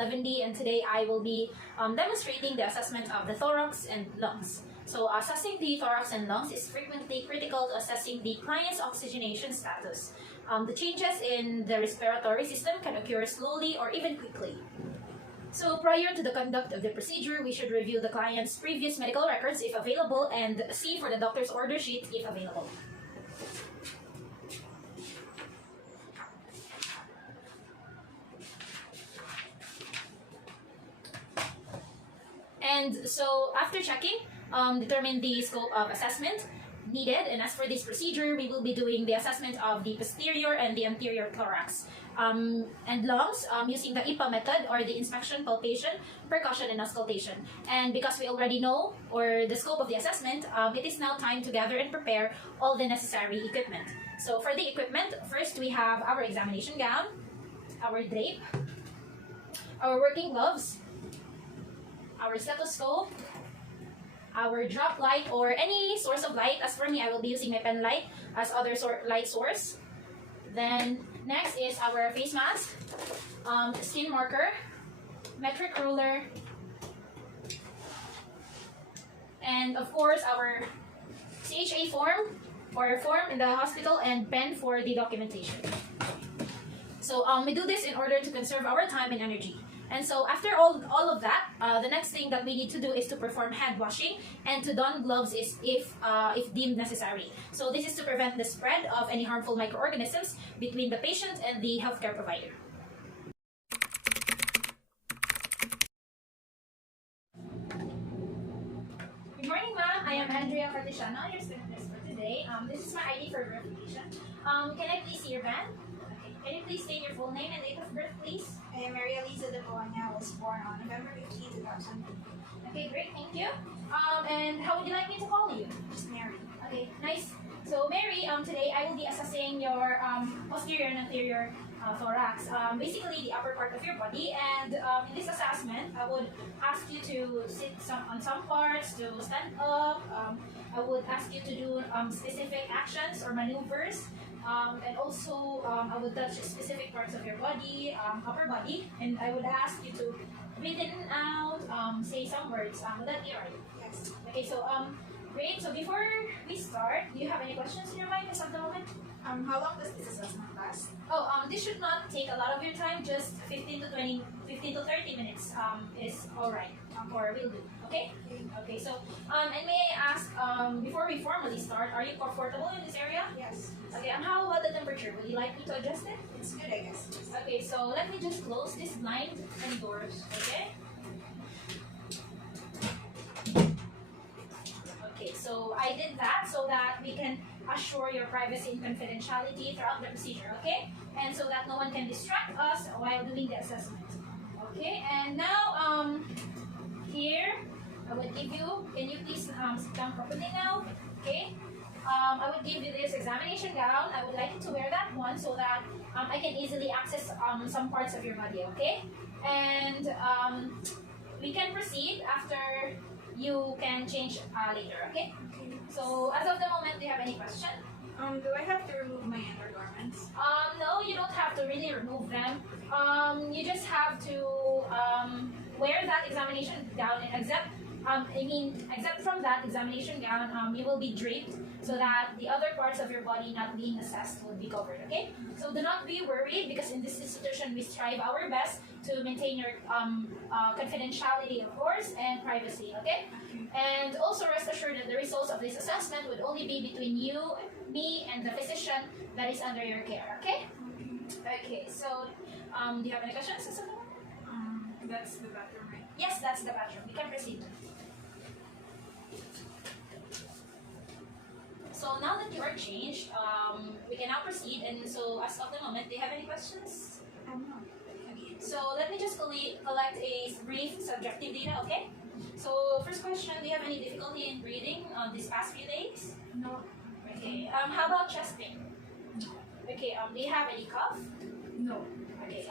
11D, and today I will be demonstrating the assessment of the thorax and lungs. So assessing the thorax and lungs is frequently critical to assessing the client's oxygenation status. The changes in the respiratory system can occur slowly or even quickly. So prior to the conduct of the procedure, we should review the client's previous medical records if available and see for the doctor's order sheet if available. And so after checking, determine the scope of assessment needed. And as for this procedure, we will be doing the assessment of the posterior and the anterior thorax and lungs using the IPA method, or the inspection, palpation, percussion, and auscultation. And because we already know or the scope of the assessment, it is now time to gather and prepare all the necessary equipment. So for the equipment, first we have our examination gown, our drape, our working gloves, our stethoscope, our drop light or any source of light. As for me, I will be using my pen light as other light source. Then next is our face mask, skin marker, metric ruler, and of course our CHA form or form in the hospital, and pen for the documentation. So we do this in order to conserve our time and energy. And so after all of that, the next thing that we need to do is to perform hand washing and to don gloves if deemed necessary. So this is to prevent the spread of any harmful microorganisms between the patient and the healthcare provider. Good morning, ma'am. I am Andrea Cartesiano, your student nurse for today. This is my ID for verification. Can I please see your band? Can you please state your full name and date of birth, please? I am Maria Lisa de Bologna. I was born on November 15, 2000. Okay, great, thank you. And how would you like me to call you? Just Mary. Okay, nice. So Mary, today I will be assessing your posterior and anterior thorax, basically the upper part of your body. And in this assessment, I would ask you to sit on some parts, to stand up. I would ask you to do specific actions or maneuvers. And also, I would touch specific parts of your body, upper body, and I would ask you to breathe in and out, say some words. Would that be alright? Yes. Okay, so great. So before we start, do you have any questions in your mind as of the moment? How long does this assessment last? Oh, this should not take a lot of your time. Just 15 to 30 minutes is alright, or will do. Okay? Okay. So, and may I ask, before we formally start, are you comfortable in this area? Yes. Okay, and how about the temperature? Would you like me to adjust it? It's good, I guess. Okay, so let me just close this blind and doors, okay? Okay, so I did that so that we can assure your privacy and confidentiality throughout the procedure, okay? And so that no one can distract us while doing the assessment. Okay, and now, here, I would give you, can you please sit down properly now, okay? I would give you this examination gown. I would like you to wear that one so that I can easily access some parts of your body, okay? And we can proceed after you can change later, okay? So as of the moment, do you have any question? Do I have to remove my undergarments? No, you don't have to really remove them. You just have to wear that examination gown, and except from that examination gown, you will be draped so that the other parts of your body not being assessed would be covered, okay? So do not be worried, because in this institution we strive our best to maintain your confidentiality, of course, and privacy, okay? And also rest assured that the results of this assessment would only be between you, me, and the physician that is under your care, okay? Okay, so do you have any questions? That's the bathroom, right? Yes, that's the bathroom. We can proceed. So now that you are changed, we can now proceed. And so as of the moment, do you have any questions? No. Okay, so let me just collect a brief subjective data, okay? So first question, do you have any difficulty in breathing these past few days? No. Okay, how about chest pain? Okay, do you have any cough? No. Okay,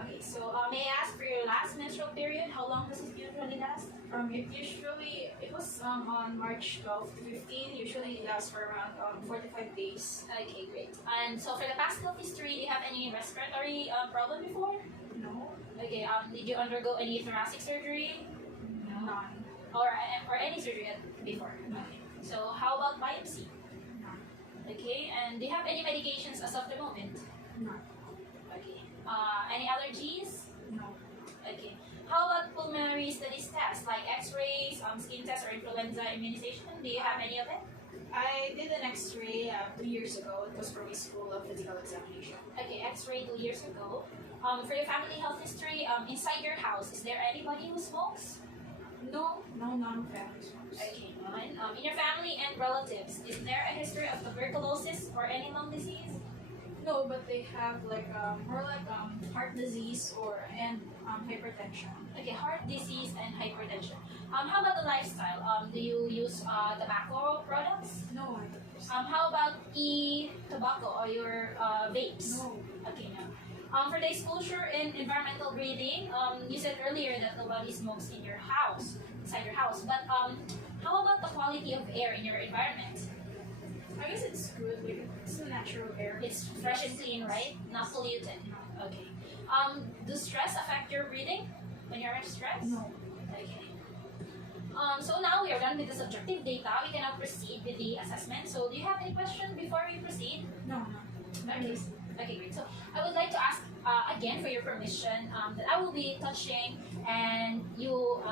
okay, so may I ask for your last menstrual period, how long does it usually last? It was on March 12 to 15. Usually it lasts for around 45 days. Okay, great. And so for the past health history, do you have any respiratory problem before? No. No. Okay, did you undergo any thoracic surgery? No. None. Or any surgery before? Okay. So how about biopsy? None. Okay, and do you have any medications as of the moment? None. Okay. Any allergies? No. Okay. How about pulmonary studies tests like X-rays, skin tests, or influenza immunization? Do you have any of it? I did an X-ray 2 years ago. It was for my school of physical examination. Okay, X-ray 2 years ago. For your family health history, inside your house, is there anybody who smokes? No. No non-family smokes. Okay, one. In your family and relatives, is there a history of tuberculosis or any lung disease? No, but they have like more like heart disease and hypertension. Okay, heart disease and hypertension. How about the lifestyle? Do you use tobacco products? No, I don't. How about e-tobacco or your vapes? No. Okay, no. For the exposure and environmental breathing, you said earlier that nobody smokes in your house, inside your house. But how about the quality of air in your environment? I guess it's good. Like it's a natural air. It's fresh and clean, right? Not polluted. Okay. Do stress affect your breathing when you're stressed? No. Okay. So now we are done with the subjective data. We can now proceed with the assessment. So do you have any question before we proceed? No. Okay. Okay, great. So I would like to ask again for your permission that I will be touching and you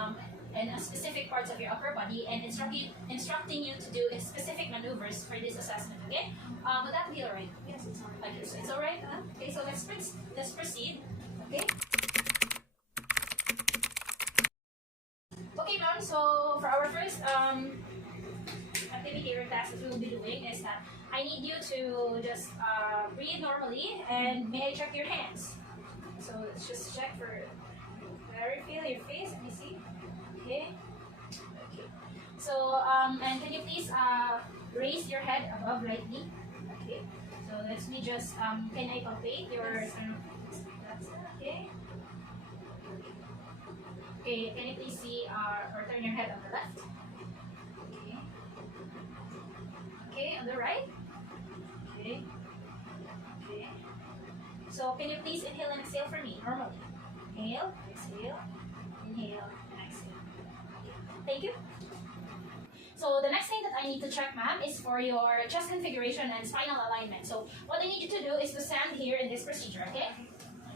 and specific parts of your upper body and instructing you to do specific maneuvers for this assessment. Okay? Would that be alright? Yes, it's alright. Okay, so it's alright. Okay, so let's proceed. Okay. Okay, ma'am. So for our first activity or task that we will be doing is that I need you to just breathe normally and may I check your hands? So let's just check for where you feel your face. Let me see. Okay. Okay. So and can you please raise your head above lightly? Okay. So let me just can I palpate your that's okay. Okay, can you please see or turn your head on the left? Okay. Okay, on the right? Okay. Okay. So can you please inhale and exhale for me normally? Inhale, exhale, inhale, and exhale. Okay. Thank you. So the next thing that I need to check, ma'am, is for your chest configuration and spinal alignment. So what I need you to do is to stand here in this procedure, okay?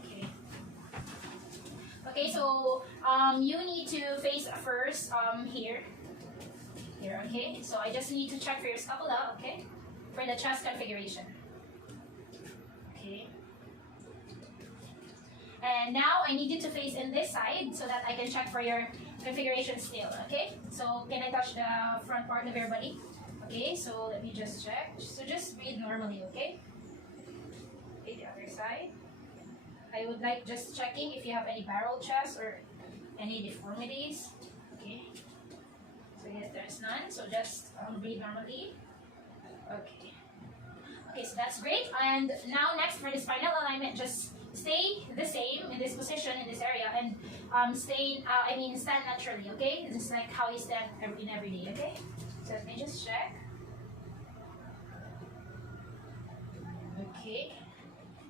Okay. Okay, so you need to face first here. Here, okay? So I just need to check for your scapula, okay? For the chest configuration. Okay. And now I need you to face in this side so that I can check for your configuration still, okay? So can I touch the front part of your body? Okay, so let me just check. So just breathe normally, okay? Okay, the other side. I would like just checking if you have any barrel chest or any deformities. Okay. So yes, there's none. So just breathe normally. Okay. Okay, so that's great. And now next for the spinal alignment, just stay the same in this position in this area and stand naturally. Okay, just like how you stand every day. Okay. So let me just check. Okay.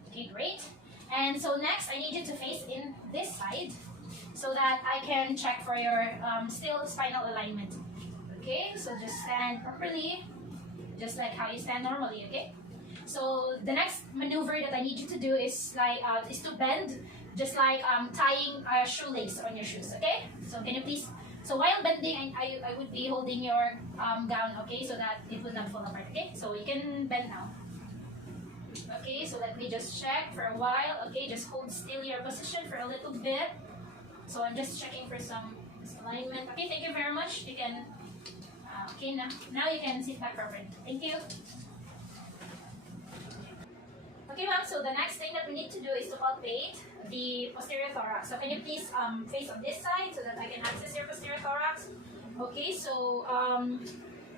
Okay, great. And so next, I need you to face in this side so that I can check for your still spinal alignment. Okay, so just stand properly, just like how you stand normally, okay? So the next maneuver that I need you to do is to bend, just like tying shoelace on your shoes, okay? So can you please, so while bending, I would be holding your gown, okay, so that it will not fall apart, okay? So you can bend now. Okay, so let me just check for a while. Okay, just hold still your position for a little bit. So I'm just checking for some alignment. Okay, thank you very much. You can, okay, now you can sit back properly. Thank you. Okay, ma'am, so the next thing that we need to do is to palpate the posterior thorax. So can you please face on this side so that I can access your posterior thorax? Okay, so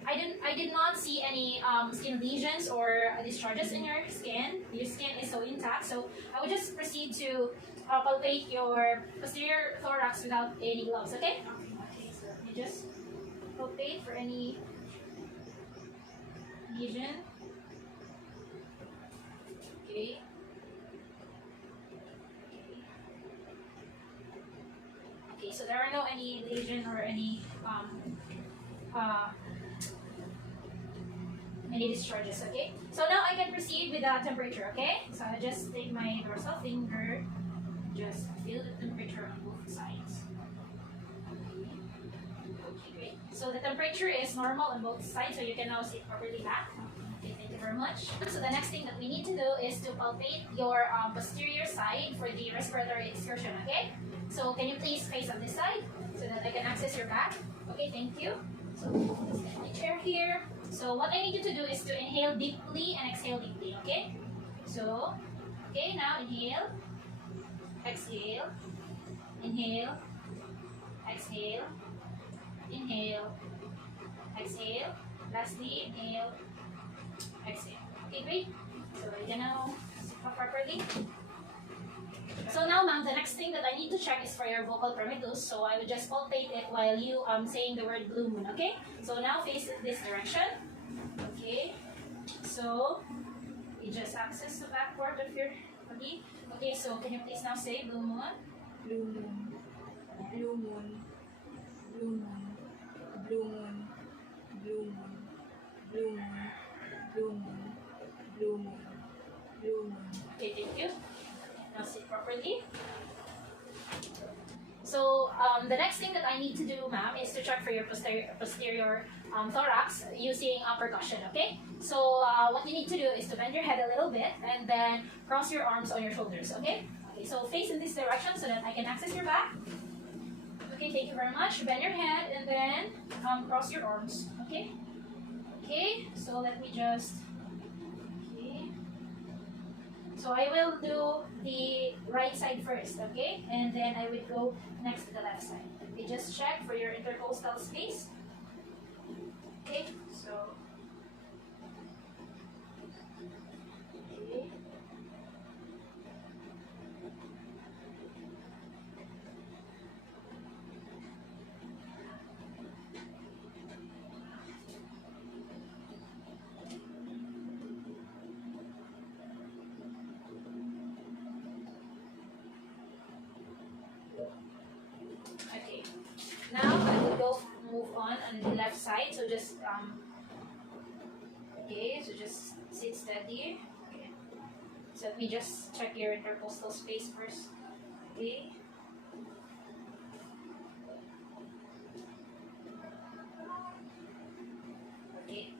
I did not see any skin lesions or discharges in your skin. Your skin is so intact. So I would just proceed to palpate your posterior thorax without any gloves, okay? Okay, so let me just palpate for any lesion. Okay. Okay, so there are no any lesion or uh, any discharges. Okay, so now I can proceed with the temperature. Okay, so I just take my dorsal finger, just feel the temperature on both sides. Okay, great. So the temperature is normal on both sides, so you can now sit properly back. Okay, thank you very much. So the next thing that we need to do is to palpate your posterior side for the respiratory excursion. Okay, so can you please face on this side so that I can access your back? Okay, thank you. So let's get my chair here. So what I need you to do is to inhale deeply and exhale deeply. Okay, so okay, now inhale, exhale, inhale, exhale, inhale, exhale, lastly inhale, exhale. Okay, great. So you can now sit up properly. So now, ma'am, the next thing that I need to check is for your vocal premitus. So I will just palpate it while you saying the word blue moon. Okay. So now face this direction. Okay. So you just access the back part of your body. Okay. So can you please now say blue moon? Blue moon. Blue moon. Blue moon. Blue moon. Blue moon. Blue moon. Blue moon. Blue moon. Blue moon. Okay, thank you. Now sit properly. So the next thing that I need to do, ma'am, is to check for your posterior thorax using percussion. Okay. So what you need to do is to bend your head a little bit and then cross your arms on your shoulders. Okay. Okay. So face in this direction so that I can access your back. Okay. Thank you very much. Bend your head and then cross your arms. Okay. Okay. So let me just. So I will do the right side first, okay? And then I will go next to the left side. Okay, just check for your intercostal space. Okay, so. Okay. Okay. Now I will go move on the left side. So just okay. So just sit steady. Okay. So let me just check your intercostal space first. Okay. Okay.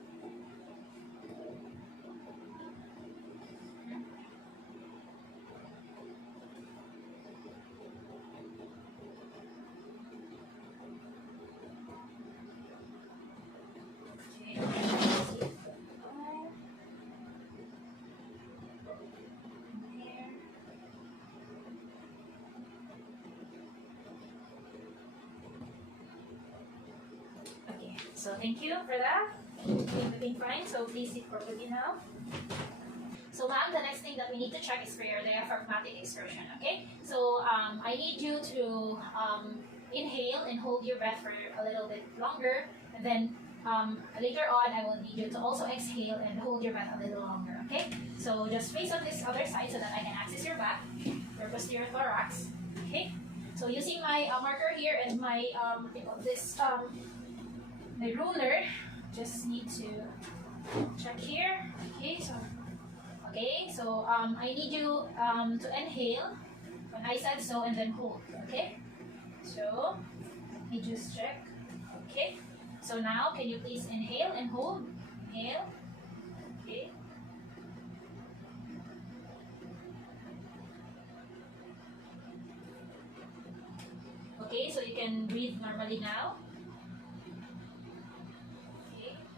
So thank you for that. Everything fine. So please sit properly now. So ma'am, the next thing that we need to check is for your diaphragmatic exertion. Okay. So I need you to inhale and hold your breath for a little bit longer, and then later on I will need you to also exhale and hold your breath a little longer. Okay. So just face on this other side so that I can access your back, your posterior thorax. Okay. So using my marker here and my my ruler, just need to check here. Okay, so I need you to inhale when I said so and then hold. Okay, so let me just check. Okay, so now can you please inhale and hold? Inhale. Okay. Okay, so you can breathe normally now.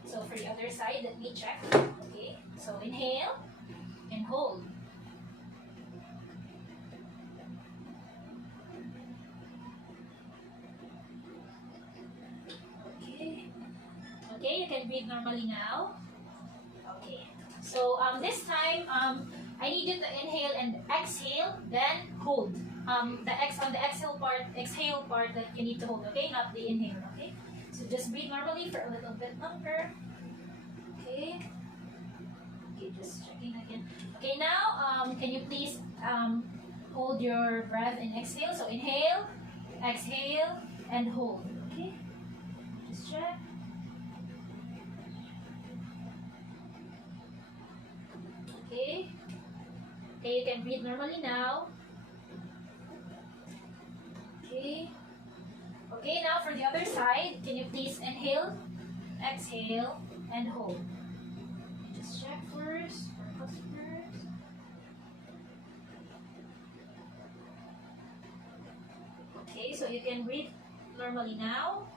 So for the other side, let me check. Okay, so inhale and hold. Okay. Okay, you can breathe normally now. Okay. So this time I need you to inhale and exhale, then hold. On the exhale part that you need to hold. Okay, not the inhale. Okay. So just breathe normally for a little bit longer. Okay. Okay, just checking again. Okay, now can you please hold your breath and exhale? So inhale, exhale, and hold. Okay? Just check. Okay. Okay, you can breathe normally now. Okay. Okay, now for the other side, can you please inhale, exhale, and hold. Just check first for customers. Okay, so you can breathe normally now.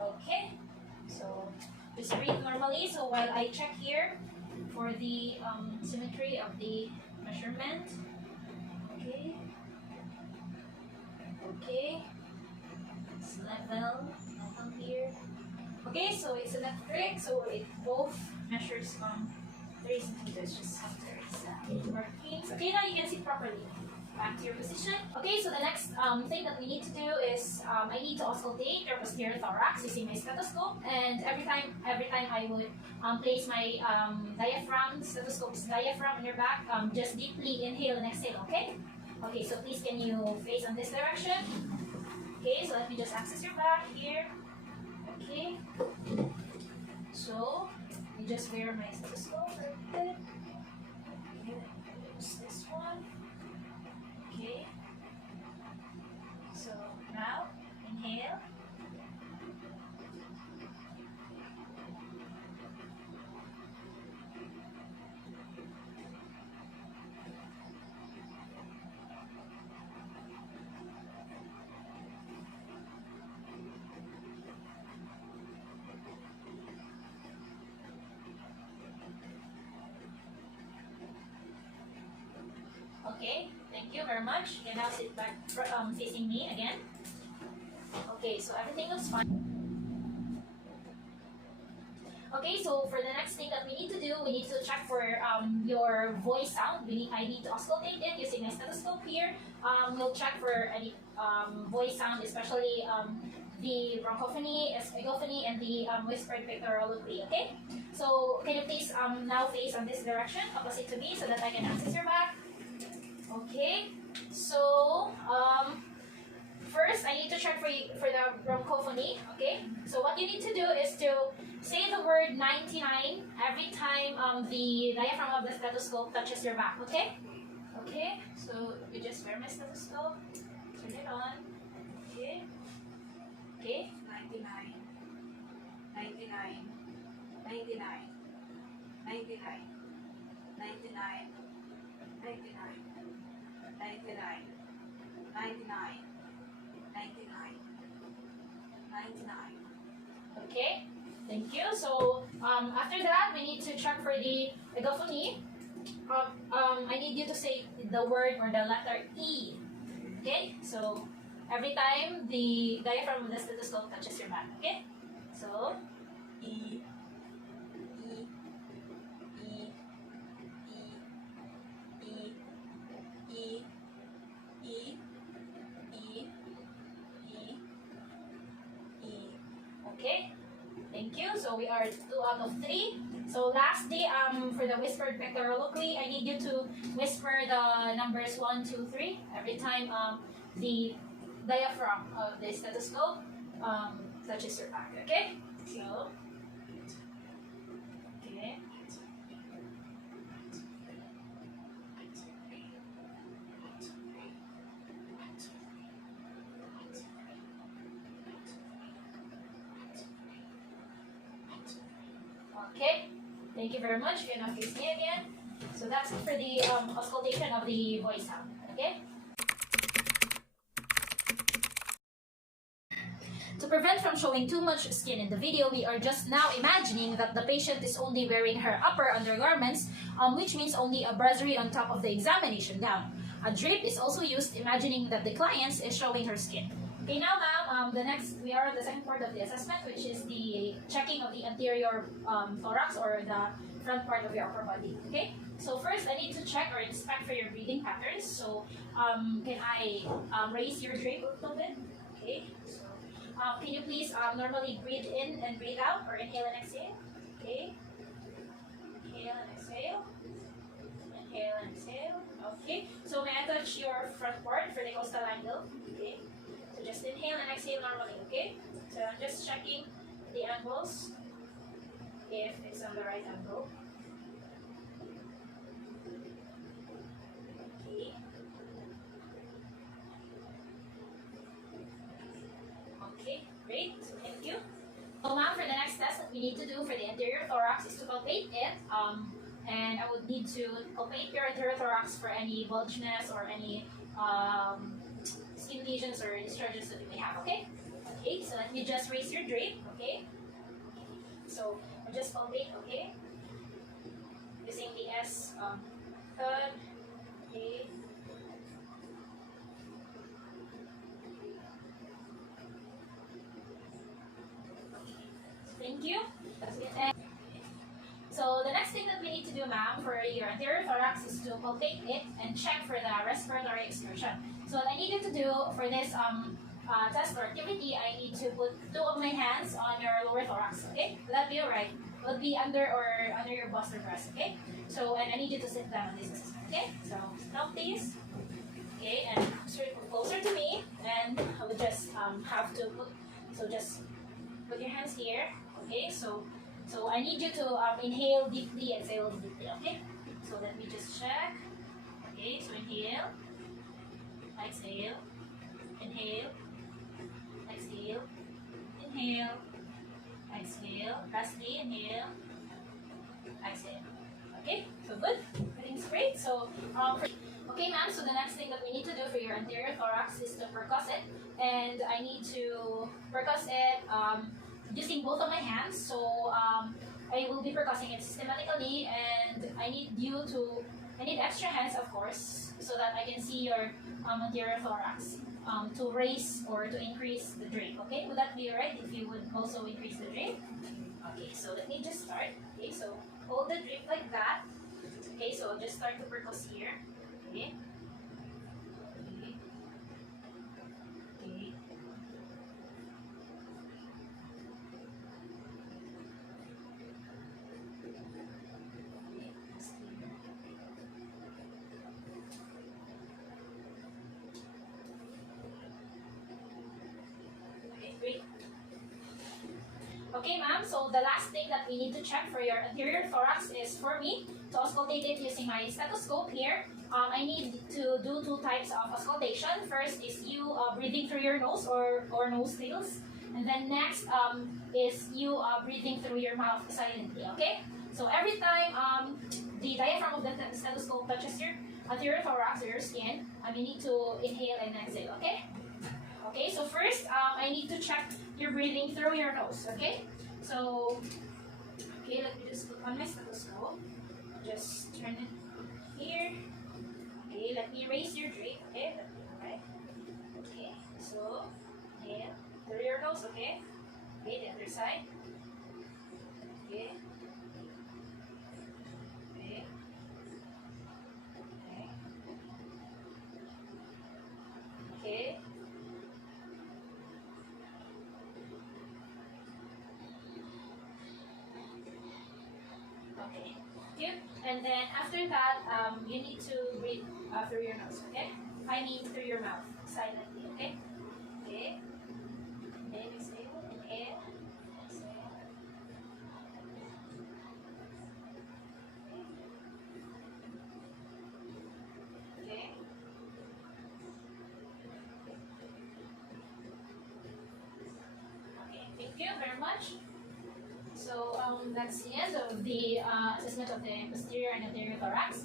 Okay, so just breathe normally. So while I check here for the symmetry of the measurement. Okay. Okay. It's level here. Okay, so it's electric, so it both measures 3 centimeters. Just have to reset it working. Okay, now you can see properly. Back to your position. Okay, so the next thing that we need to do is I need to auscultate your posterior thorax using my stethoscope, and every time I would place my stethoscope's diaphragm on your back, just deeply inhale and exhale. Okay. Okay, so please can you face on this direction? Okay, so let me just access your back here. Okay. So you just wear my stethoscope right there. Okay, use this one. Okay. So now inhale. Okay, thank you very much. You can now sit back facing me again. Okay, so everything looks fine. Okay, so for the next thing that we need to do, we need to check for your voice sound. I need to auscultate it using my stethoscope here. We'll check for any voice sound, especially the bronchophony, epigophony, and the whispered pictorially. Okay, so can you please now face on this direction, opposite to me, so that I can access your back. Okay, so first I need to check for the bronchophony. Okay, so what you need to do is to say the word 99 every time the diaphragm of the stethoscope touches your back. Okay. Okay, so you just wear my stethoscope, turn it on. Okay. Okay. 99, 99, 99, 99, 99, 99, 99, 99, 99, 99. Okay, thank you. So after that, we need to check for the epigophony. I need you to say the word or the letter E. Okay, so every time the diaphragm of the stethoscope touches your back. Okay, so E, E, E, E, E, E, E, E, E, E. okay, thank you. So we are 2 out of 3. So lastly, for the whispered pictorially, I need you to whisper the numbers 1, 2, 3 every time the diaphragm of the stethoscope touches your back. Okay, so okay. Okay, thank you very much. You can now face me again. So that's it for the auscultation of the voice sound. Okay. To prevent from showing too much skin in the video, we are just now imagining that the patient is only wearing her upper undergarments, which means only a brasserie on top of the examination gown. A drape is also used, imagining that the client is showing her skin. Okay, now ma'am, we are on the second part of the assessment, which is the checking of the anterior thorax, or the front part of your upper body. Okay, so first I need to check or inspect for your breathing patterns. So can I raise your drape a little bit? Okay, so can you please normally breathe in and breathe out, or inhale and exhale? Okay, inhale and exhale. Inhale and exhale. Okay, so may I touch your front part for the coastal angle? Okay. normally, okay? So I'm just checking the angles, if it's on the right angle. Okay. Okay, great. So thank you. So ma'am, for the next test that we need to do for the anterior thorax is to palpate it. And I would need to palpate your anterior thorax for any bulginess or any skin lesions or discharges that you may have, okay? Okay, so let me just raise your drape, okay? So I'll just palpate, okay? Using the S third, okay? Thank you. That's it. And so the next thing that we need to do, ma'am, for your anterior thorax is to palpate it and check for the respiratory excursion. So what I need you to do for this test or activity, I need to put 2 of my hands on your lower thorax, okay? Will that be alright? It will be under your bust or breast, okay? So, and I need you to sit down on this assessment, okay? So, stop please. Okay, and closer to me, and I will just have to put, so just put your hands here, okay? So I need you to inhale deeply, exhale deeply, okay? So let me just check. Okay, so inhale, exhale, inhale, exhale, inhale, exhale, lastly inhale, exhale. Okay, so good, everything's great. So okay ma'am, so the next thing that we need to do for your anterior thorax is to percuss it, and I need to percuss it using both of my hands. So I will be percussing it systematically, and I need extra hands, of course, so that I can see your anterior thorax to raise or to increase the drape. Okay, would that be alright if you would also increase the drape? Okay, so let me just start. Okay, so hold the drape like that. Okay, so just start to percuss here. Okay. Okay. Okay. Okay, great. Okay, ma'am, so the last thing that we need to check for your anterior thorax is for me to auscultate it using my stethoscope here. I need to do 2 types of auscultation. First is you breathing through your nose or nose tails. And then next is you breathing through your mouth silently, okay? So every time the diaphragm of the stethoscope touches your anterior thorax or your skin, you need to inhale and exhale, okay? Okay, so first I need to check your breathing through your nose, okay? So, okay, let me just put on my stethoscope. Just turn it here. Okay, let me raise your drape, okay? Alright. Okay, so inhale through your nose, okay? Okay, the other side. Okay. Okay. Okay. Okay. Okay. Good. And then after that, you need to breathe through your nose, okay? I mean through your mouth, silently, okay? Okay. Inhale, exhale, inhale, exhale. Okay. Okay, thank you very much. So that's the end of the assessment of the posterior and anterior thorax.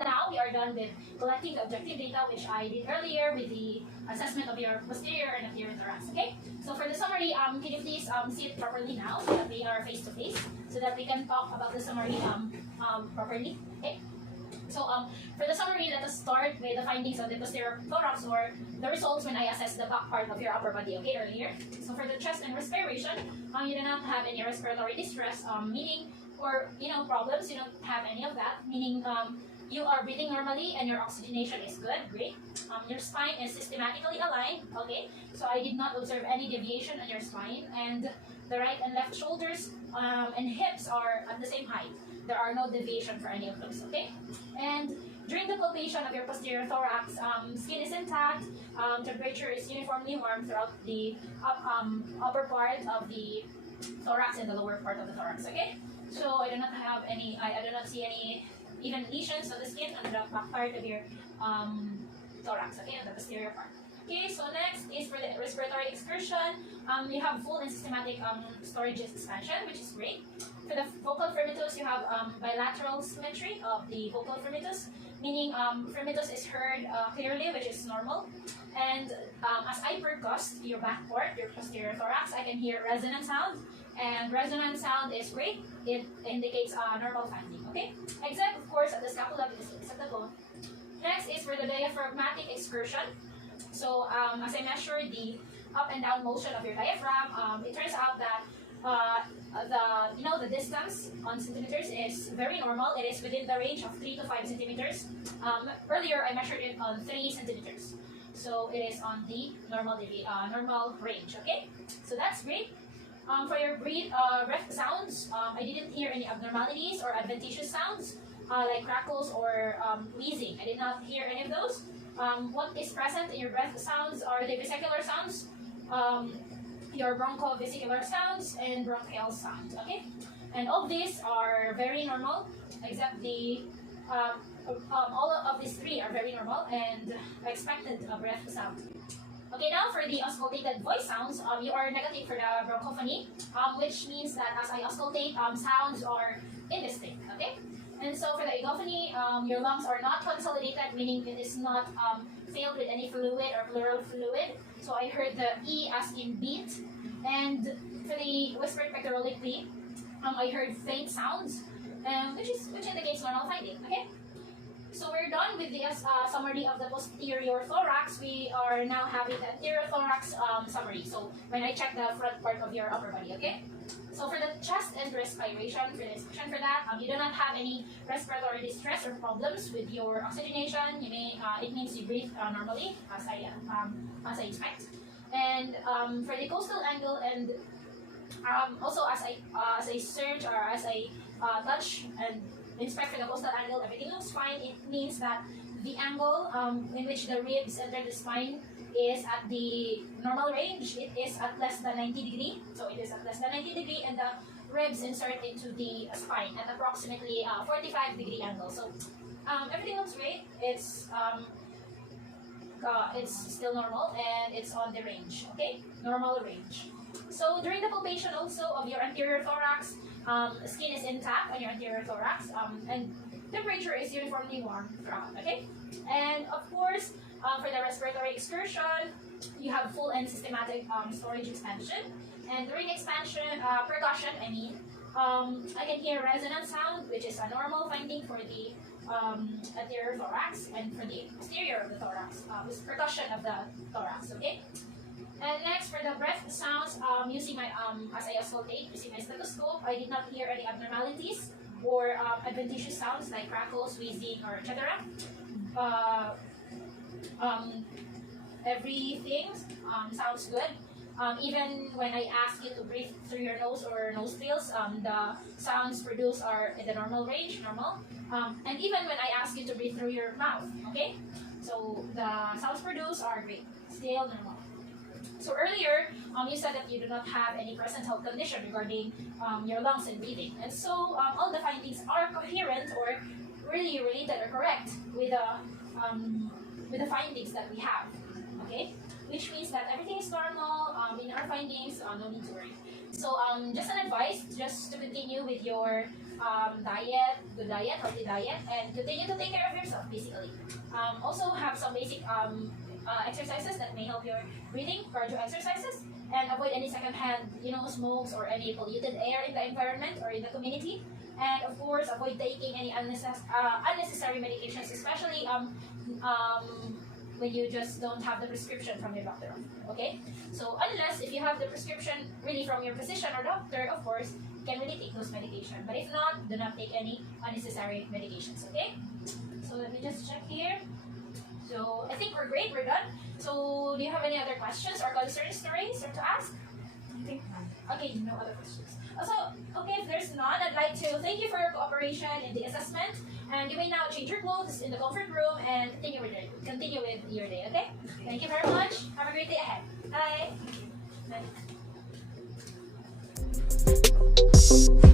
Now we are done with collecting the objective data, which I did earlier with the assessment of your posterior and anterior thorax. Okay. So for the summary, can you please sit properly now so that we are face to face, so that we can talk about the summary properly. Okay. So for the summary, let us start with the findings of the posterior thorax, or the results when I assessed the back part of your upper body, okay, earlier. So for the chest and respiration, you do not have any respiratory distress, meaning, or, problems, you don't have any of that, meaning you are breathing normally and your oxygenation is good, great. Your spine is systematically aligned, okay, so I did not observe any deviation on your spine, and the right and left shoulders and hips are at the same height. There are no deviation for any of those, okay? And During the palpation of your posterior thorax, skin is intact, temperature is uniformly warm throughout the upper part of the thorax and the lower part of the thorax. Okay, so I do not have any. I do not see any even lesions on the skin on the back part of your thorax. Okay, on the posterior part. Okay, so next is for the respiratory excursion. You have full and systematic storage expansion, which is great. For the vocal firmitus, you have bilateral symmetry of the vocal firmitus, meaning firmitus is heard clearly, which is normal. And as I percuss your back part, your posterior thorax, I can hear resonant sound. And resonant sound is great. It indicates normal finding, okay? Except, of course, at the scapula, because it's at the bone. Next is for the diaphragmatic excursion. So, as I measured the up and down motion of your diaphragm, it turns out that the distance on centimeters is very normal. It is within the range of 3 to 5 centimeters. Earlier, I measured it on 3 centimeters. So, it is on the normal range, okay? So, that's great. For your breath sounds, I didn't hear any abnormalities or adventitious sounds like crackles or wheezing. I did not hear any of those. What is present in your breath sounds are the vesicular sounds, your broncho-vesicular sounds, and bronchial sounds, okay? And all these are very normal, except the all of these 3 are very normal and expected breath sound. Okay, now for the auscultated voice sounds, you are negative for the bronchophony, which means that as I auscultate, sounds are indistinct, okay? And so for the egophony, your lungs are not consolidated, meaning it is not filled with any fluid or pleural fluid. So I heard the E as in beat. And for the whispered pectorally, I heard faint sounds, which indicates normal finding, okay? So we're done with the summary of the posterior thorax. We are now having the anterior thorax summary. So when I check the front part of your upper body, okay? So for the chest and respiration, for that, you do not have any respiratory distress or problems with your oxygenation. It means you breathe normally, as I expect. And for the coastal angle and also as I search or as I touch and inspect for the coastal angle, everything looks fine. It means that the angle in which the ribs enter the spine is at the normal range. It is at less than 90 degree. So it is at less than 90 degree, and the ribs insert into the spine at approximately 45 degree angle. So everything looks great. It's still normal and it's on the range. Okay, normal range. So during the palpation also of your anterior thorax, skin is intact on your anterior thorax, and temperature is uniformly warm throughout, okay? And of course, for the respiratory excursion, you have full and systematic storage expansion. And during expansion, percussion, I can hear resonant sound, which is a normal finding for the anterior thorax, and for the posterior of the thorax, is percussion of the thorax, okay? And next, for the breath sounds, using my as I auscultate, using my stethoscope, I did not hear any abnormalities or adventitious sounds like crackles, wheezing, or etc. Everything sounds good. Even when I ask you to breathe through your nose or nostrils, the sounds produced are in the normal range, normal. And even when I ask you to breathe through your mouth, okay? So the sounds produced are great, still normal. So earlier, you said that you do not have any present health condition regarding your lungs and breathing. And so all the findings are coherent or really related or correct with the findings that we have, okay? Which means that everything is normal in our findings, no need to worry. So just an advice, just to continue with your diet, good diet, healthy diet, and continue to take care of yourself, basically. Also have some basic exercises that may help your breathing, cardio exercises, and avoid any secondhand, smokes or any polluted air in the environment or in the community. And of course, avoid taking any unnecessary medications, especially when you just don't have the prescription from your doctor. Okay? So unless if you have the prescription really from your physician or doctor, of course, you can really take those medications. But if not, do not take any unnecessary medications. Okay? So let me just check here. So I think we're great, we're done. So do you have any other questions or concerns to raise or to ask? Okay, no other questions. Also, okay, if there's none, I'd like to thank you for your cooperation in the assessment. And you may now change your clothes in the comfort room and continue with your day, okay? Thank you very much. Have a great day ahead. Bye. Bye.